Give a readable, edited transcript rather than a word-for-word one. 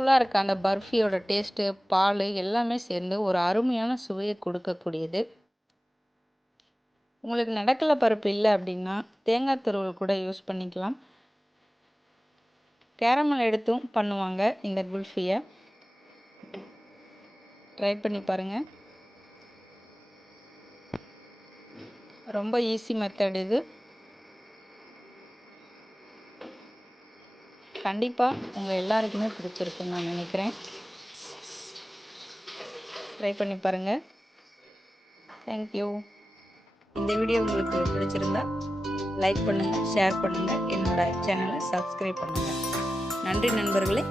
தூளாக இருக்க அந்த பர்ஃபியோட டேஸ்ட்டு, பால் எல்லாமே சேர்ந்து ஒரு அருமையான சுவையை கொடுக்கக்கூடியது. உங்களுக்கு நடக்கலை பருப்பு இல்லை அப்படின்னா தேங்காய் துருவல் கூட யூஸ் பண்ணிக்கலாம். கேரமல் எடுத்தும் பண்ணுவாங்க இந்த குல்ஃபியை. ட்ரை பண்ணி பாருங்கள். ரொம்ப ஈஸி மெத்தட் இது. கண்டிப்பாக உங்கள் எல்லாருக்குமே பிடிச்சிருக்குன்னு நான் நினைக்கிறேன். ட்ரை பண்ணி பாருங்கள். தேங்க்யூ. இந்த வீடியோ உங்களுக்கு பிடிச்சிருந்தா லைக் பண்ணுங்கள், ஷேர் பண்ணுங்கள், என்னோட சேனலை சப்ஸ்கிரைப் பண்ணுங்கள். நன்றி நண்பர்களே.